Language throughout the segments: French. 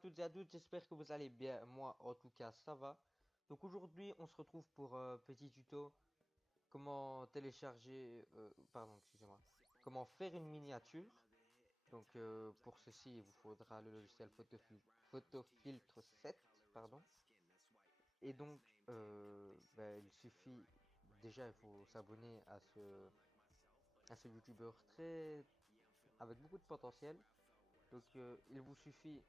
toutes et à toutes, j'espère que vous allez bien. Moi, en tout cas, ça va. Donc aujourd'hui, on se retrouve pour un petit tuto. Comment télécharger, pardon, excusez-moi. Comment faire une miniature. Donc pour ceci, il vous faudra le logiciel Photofiltre 7, pardon. Et donc, il suffit, déjà, il faut s'abonner à ce youtubeur avec beaucoup de potentiel. Donc il vous suffit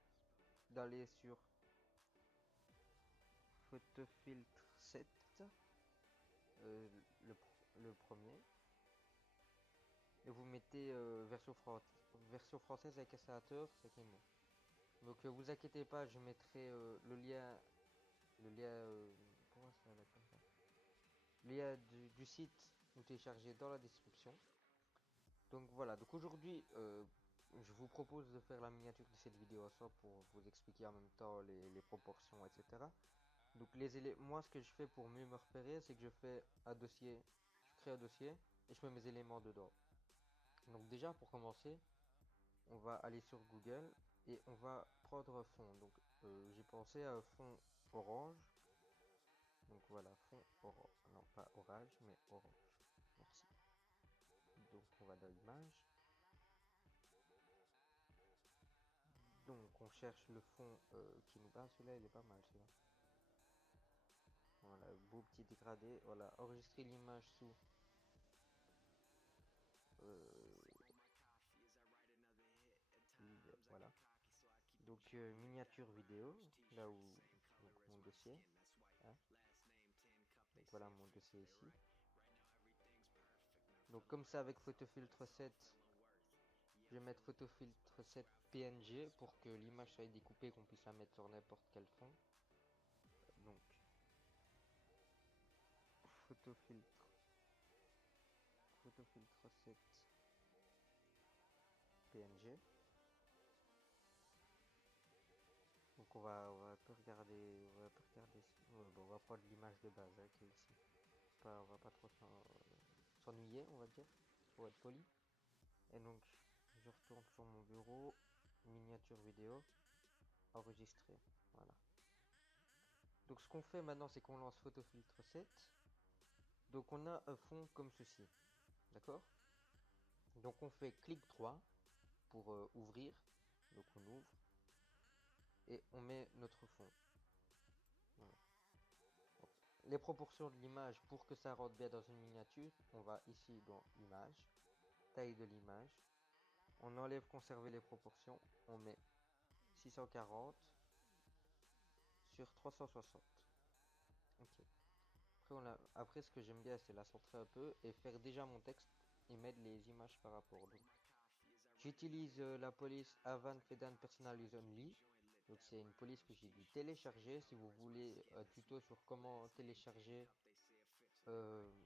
d'aller sur Photofiltre 7, euh, le premier, et vous mettez version française avec installateur, c'est qui mot. Donc vous inquiétez pas, je mettrai le lien, comment ça s'appelle comme ça? Le lien du site vous téléchargez dans la description. Donc voilà, donc aujourd'hui, je vous propose de faire la miniature de cette vidéo ça pour vous expliquer en même temps les proportions, etc. Donc moi ce que je fais pour mieux me repérer, c'est que je fais un dossier, je crée un dossier et je mets mes éléments dedans. Donc déjà pour commencer, on va aller sur Google et on va prendre un fond. Donc j'ai pensé à un fond orange. Donc voilà, fond orange. Non, pas orange, mais orange. Merci. Donc on va dans l'image. Donc on cherche le fond qui nous... Ah celui-là il est pas mal celui-là. Voilà, beau petit dégradé. Voilà, enregistrer l'image sous... voilà. Donc miniature vidéo, là où donc, mon dossier. Hein. Donc voilà mon dossier ici. Donc comme ça avec Photofiltre 7, je vais mettre Photofiltre 7 PNG pour que l'image soit découpée, qu'on puisse la mettre sur n'importe quel fond. Donc Photofiltre 7 PNG. Donc on va un peu regarder, on va prendre l'image de base hein, qui est ici. On va pas trop s'ennuyer, on va dire, pour être poli. Et donc je retourne sur mon bureau, miniature vidéo, enregistrer. Voilà. Donc ce qu'on fait maintenant, c'est qu'on lance Photofiltre 7. Donc on a un fond comme ceci. D'accord? Donc on fait clic droit pour ouvrir. Donc on ouvre. Et on met notre fond. Voilà. Les proportions de l'image, pour que ça rentre bien dans une miniature, on va ici dans image, taille de l'image. On enlève conserver les proportions. On met 640 sur 360. Ok. Après, ce que j'aime bien, c'est la centrer un peu et faire déjà mon texte et mettre les images par rapport. Donc, j'utilise la police Avan Fedan Personal Only. Donc, c'est une police que j'ai dû télécharger. Si vous voulez un tuto sur comment télécharger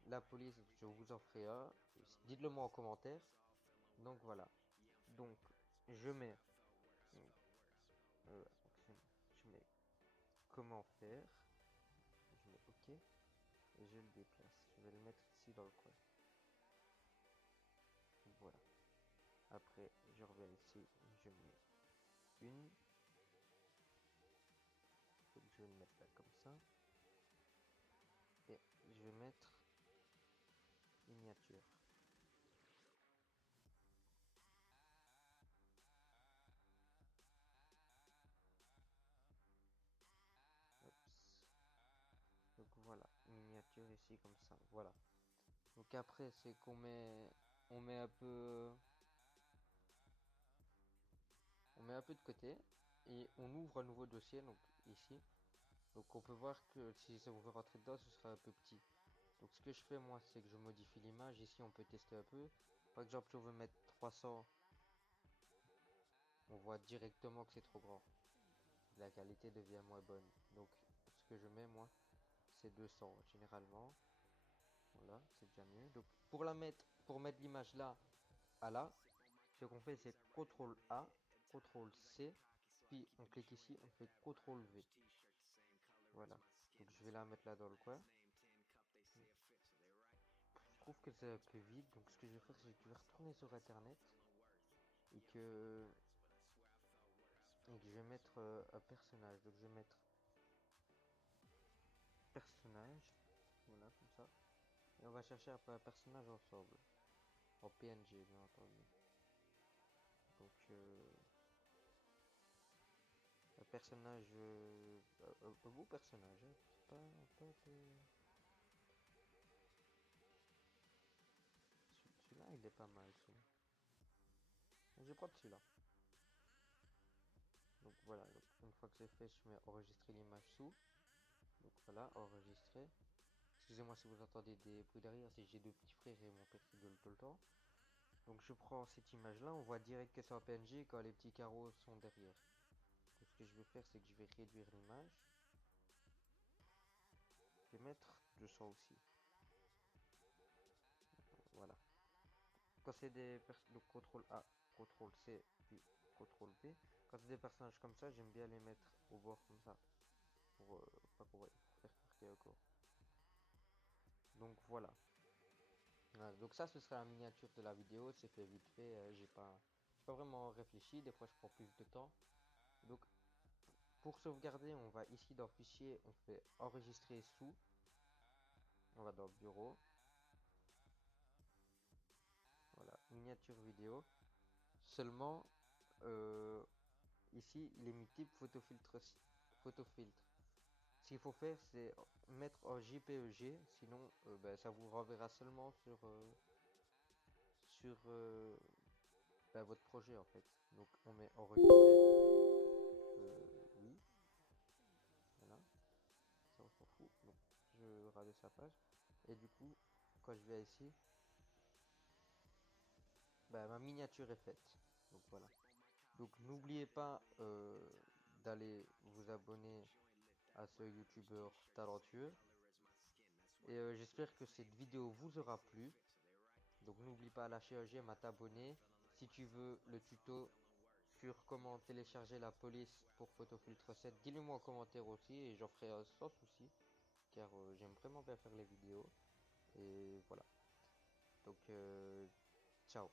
la police, je vous en ferai un. Dites-le moi en commentaire. Donc, voilà. Donc, je mets, euh, je mets comment faire. Je mets OK et je le déplace. Je vais le mettre ici dans le coin. Voilà. Après, je reviens ici, je mets une. Donc, je vais le mettre là comme ça. Et je vais mettre miniature. Oups. Donc voilà, miniature ici comme ça. Voilà. Donc après, c'est on met un peu, on met un peu de côté et on ouvre un nouveau dossier. Donc ici. Donc on peut voir que si ça vous veut rentrer dedans, ce sera un peu petit. Donc ce que je fais moi, c'est que je modifie l'image. Ici, on peut tester un peu. Par exemple, si on veut mettre 300, on voit directement que c'est trop grand. La qualité devient moins bonne. Donc ce que je mets moi, c'est 200 généralement. Voilà, c'est déjà mieux. Donc pour mettre l'image là à là, ce qu'on fait c'est CTRL A, CTRL C, puis on clique ici, on fait CTRL V. Voilà. Donc je vais la mettre là dans le coin. Je trouve que c'est un peu vide, donc ce que je vais faire, c'est que je vais retourner sur internet et que et que je vais mettre un personnage. Donc je vais mettre personnage, voilà comme ça. Et on va chercher après un personnage ensemble, en PNG bien entendu. Donc un personnage, un beau personnage, hein. C'est pas celui-là il est pas mal celui-là. Je vais prendre celui-là. Donc voilà, donc une fois que c'est fait, je mets enregistrer l'image sous. Donc voilà, enregistrer. Excusez-moi si vous entendez des bruits derrière, c'est j'ai deux petits frères et mon père qui gueule tout le temps. Donc je prends cette image là, on voit direct que c'est en PNG quand les petits carreaux sont derrière. Donc ce que je vais faire, c'est que je vais réduire l'image. Je vais mettre 200 aussi. Voilà. Quand c'est des donc CTRL A, CTRL C, puis CTRL V. Quand c'est des personnages comme ça, j'aime bien les mettre au bord comme ça. Pour pas qu'on voit, pour faire marquer encore. Donc voilà. Voilà. Donc ça, ce sera la miniature de la vidéo. C'est fait vite fait. J'ai pas vraiment réfléchi. Des fois, je prends plus de temps. Donc pour sauvegarder, on va ici dans Fichier, on fait enregistrer sous. On va dans Bureau. Voilà, miniature vidéo. Seulement, euh, ici, il est mis type photofiltre. Ce qu'il faut faire, c'est mettre en JPEG, sinon ben, ça vous renverra seulement sur ben, votre projet en fait. Donc on met enregistrer. Oui, voilà, ça on s'en fout. Donc je rabaisse sa page. Et du coup, quand je vais ici, ben, ma miniature est faite. Donc voilà. Donc n'oubliez pas d'aller vous abonner à ce youtubeur talentueux. Et j'espère que cette vidéo vous aura plu. Donc n'oublie pas à lâcher un j'aime, à t'abonner. Si tu veux le tuto sur comment télécharger la police pour Photofiltre 7, dis-le moi en commentaire aussi et j'en ferai sans souci. Car j'aime vraiment bien faire les vidéos. Et voilà. Donc ciao.